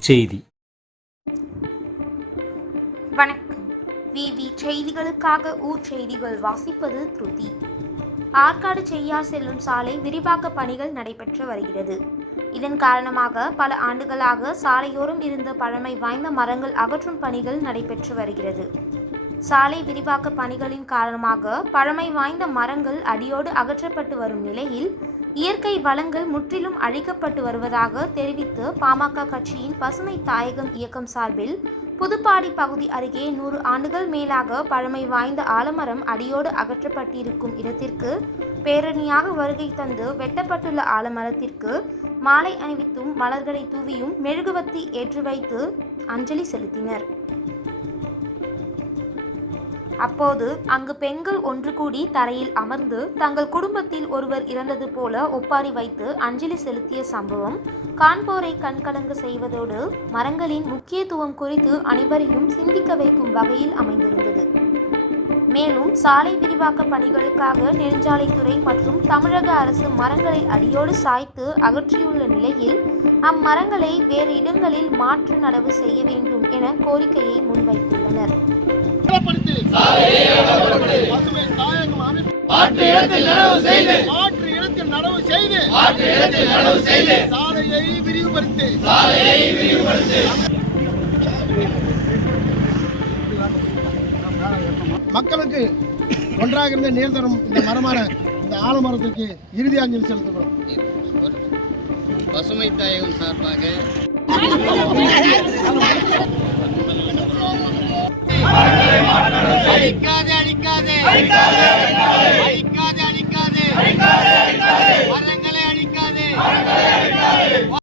செய்தி. வணக்கம். விவி செய்திகளுக்காக ஊர் செய்திகள் வாசிப்பது திருதி. ஆற்காடு செய்யார் செல்லும் சாலை விரிவாக்க பணிகள் நடைபெற்று வருகிறது. இதன் காரணமாக பல ஆண்டுகளாக சாலையோரம் இருந்த பழமை வாய்ந்த மரங்கள் அகற்றும் பணிகள் நடைபெற்று வருகிறது. சாலை விரிவாக்க பணிகளின் காரணமாக பழமை வாய்ந்த மரங்கள் அடியோடு அகற்றப்பட்டு வரும் நிலையில் இயற்கை வளங்கள் முற்றிலும் அழிக்கப்பட்டு வருவதாக தெரிவித்து பாமக கட்சியின் பசுமை தாயகம் இயக்கம் சார்பில் புதுப்பாடி பகுதி அருகே நூறு ஆண்டுகள் மேலாக பழமை வாய்ந்த ஆலமரம் அடியோடு அகற்றப்பட்டிருக்கும் இடத்திற்கு பேரணியாக வருகை தந்து வெட்டப்பட்டுள்ள ஆலமரத்திற்கு மாலை அணிவித்தும் மலர்களை தூவியும் மெழுகுவத்தி ஏற்றி வைத்து அஞ்சலி செலுத்தினர். அப்போது அங்கு பெண்கள் ஒன்று கூடி தரையில் அமர்ந்து தங்கள் குடும்பத்தில் ஒருவர் இறந்தது போல ஒப்பாரி வைத்து அஞ்சலி செலுத்திய சம்பவம் காண்போரை கண்கலங்க செய்வதோடு மரங்களின் முக்கியத்துவம் குறித்து அனைவரையும் சிந்திக்க வைக்கும் வகையில் அமைந்திருந்தது. மேலும் சாலை விரிவாக்க பணிகளுக்காக நெடுஞ்சாலைத்துறை மற்றும் தமிழக அரசு மரங்களை அடியோடு சாய்த்து அகற்றியுள்ள நிலையில் அம்மரங்களை வேறு இடங்களில் மாற்று நடவு செய்ய வேண்டும் என கோரிக்கையை முன்வைத்துள்ளனர். பசுமை தாயகம் அமைப்பு மாற்று இடத்தில் நடவு செய்து மாற்று இடத்தில் நடவு செய்து மாற்று இடத்தில் நடவு செய்து சாலையை விரிவுபடுத்தி சாலையை விரிவுபடுத்தி மக்களுக்கு ஒன்றாக இருந்த நீர் தரும் இந்த மரமான இந்த ஆலமரத்திற்கு இறுதி அஞ்சலி செலுத்துகிறோம். பசுமை தாயகம் சார்பாக